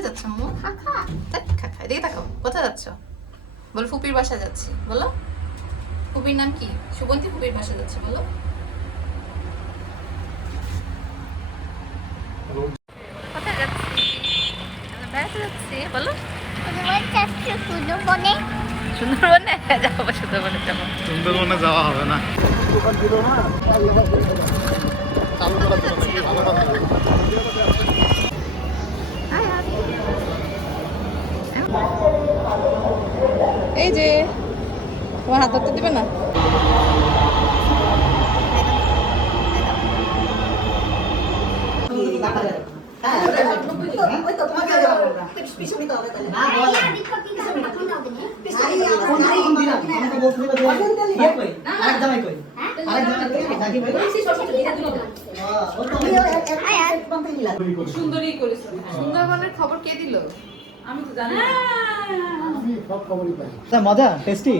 কোথায় যাচ্ছ মামু? খা খা খা খা, এদিকে তাকাও, কোথায় যাচ্ছ? বলো ফুপির বাসা যাচ্ছি, বলো। ফুপির নাম কি? সুগন্ধি ফুপির বাসা যাচ্ছে, বলো। কোথায় যাচ্ছি? বেড়াতে যাচ্ছি, বলো। সুন্দরবনে সুন্দরবনে যাবো, সুন্দরবনে যাবো। সুন্দরবনে যাওয়া হবে না। এই যে তোমার হাত ধরতে দিবে না? সুন্দরবনের খবর কে দিল? আমি তো জানি না। মজা টেস্টি।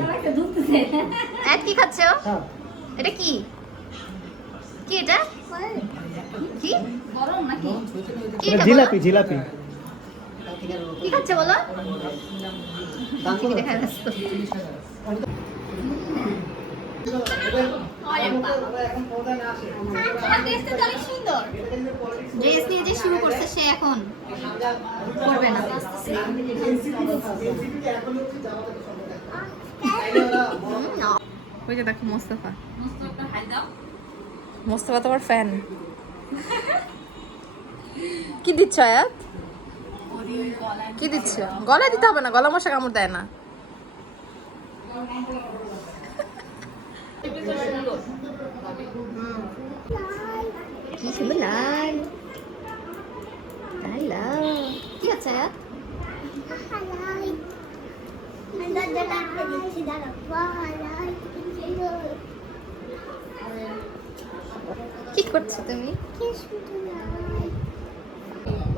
কি খাচ্ছ? এটা কি? কি এটা? কি গরম নাকি? কি এটা? জিলাপি জিলাপি। কি খাচ্ছে বলো? দেখা যাচ্ছে। ড্রেস নিয়ে যে শুরু করছে সে এখন করবে না। ওই যে দেখো মোস্তফা, মোস্তফা তোমার ফ্যান। কি দিচ্ছ আয়াত? কি দিচ্ছ? গলায় দিতে হবে না, গলা মশা কামড় দেয় না। কি সুন্দর লাল লাল লাল। কি হচ্ছে আয়াত? কি করছো তুমি?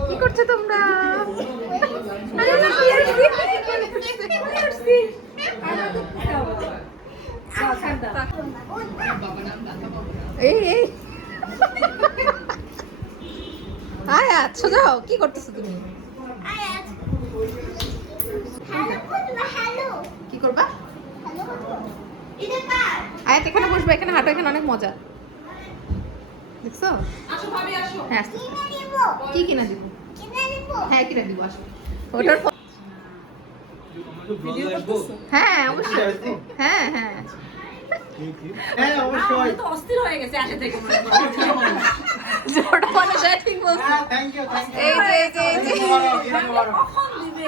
কি করছো তোমরা? এই এই আয়াত সোজাও, কি করতেছো তুমি? কি করবা? আয়াত এখানে বসবে, এখানে হাঁটো, এখানে অনেক মজা। দেখছো? হ্যাঁ কি কিনা দিব? হ্যাঁ কিনা দিব, আসো। ওটার হ্যাঁ অবশ্যই, হ্যাঁ হ্যাঁ হ্যাঁ অবশ্যই। অস্থির হয়ে গেছে আগে থেকে। জোড়া মানুষ ঠিক বলছো। Thank you thank you. এই যে এই যে এই যে কখন দিবে?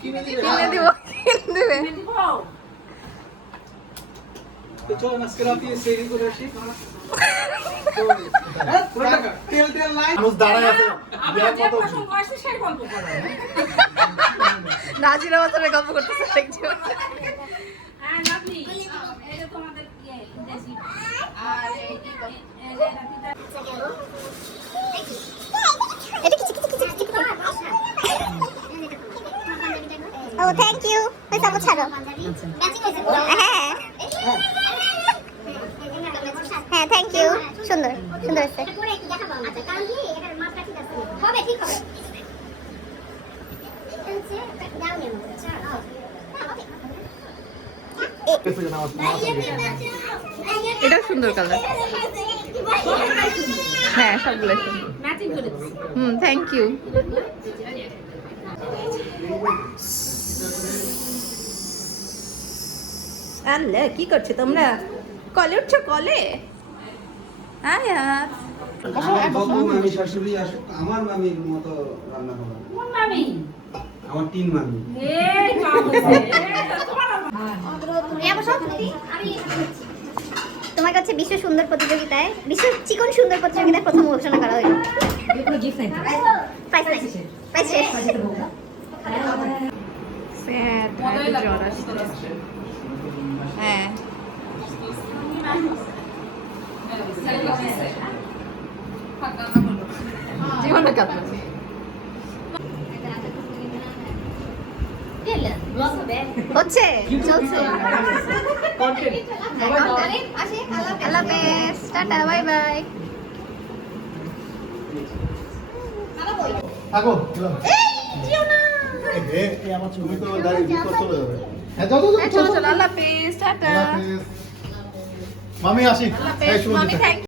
কিনে দিবে। কিনে দিব, কিনে দেবে। দিব? তো চলো না স্ক্রাপি সেরি করে আসি। তেল তেল নাই। মানুষ দাঁড়ায় আছে। আমরা যে প্রসঙ্গ আসছে সেই গল্প করো। নাজিরা বাজারে গল্প করতেছে একজন। হ্যাঁ লাভলি। এই যে তোমাদের দেশি আর এই যে এটা কিছু ও থ্যাংক ইউ ওই সামনে ছাড়ো হ্যাঁ হ্যাঁ থ্যাংক ইউ সুন্দর সুন্দর আছে হবে ঠিক হবে এটাও সুন্দর কালার। হ্যাঁ সবগুলো সুন্দর। ম্যাচিং করে দিছি। Thank you. আল্লাহ কি করছো তোমরা? কলে উঠছো কলে? আয়াত মামি শাশুড়ি আসে আমার মামির মতো রান্না করে কোন মামি? আমার তিন মামি এই কাম হচ্ছে। তোমার কাছে বিশ্ব সুন্দর প্রতিযোগিতায় বিশ্ব চিকন সুন্দর প্রতিযোগিতায় প্রথম ঘোষণা করা হলো প্রাইস নাই প্রাইস শেষ স্যাড জ্বর আসছে। হ্যাঁ জীবনে কাঁদবে। হচ্ছে চলছে। আল্লাহ হাফেজ, টাটা বাই বাই। থাকো এই তুমি তো দাঁড়িয়ে বিপদ চলে যাবে হ্যাঁ যাও যাও চলো চলো আল্লাহ হাফেজ টাটা আল্লাহ হাফেজ। মামি আসি আল্লাহ এই হাফেজ শুভ মামি বিদায়। থ্যাংক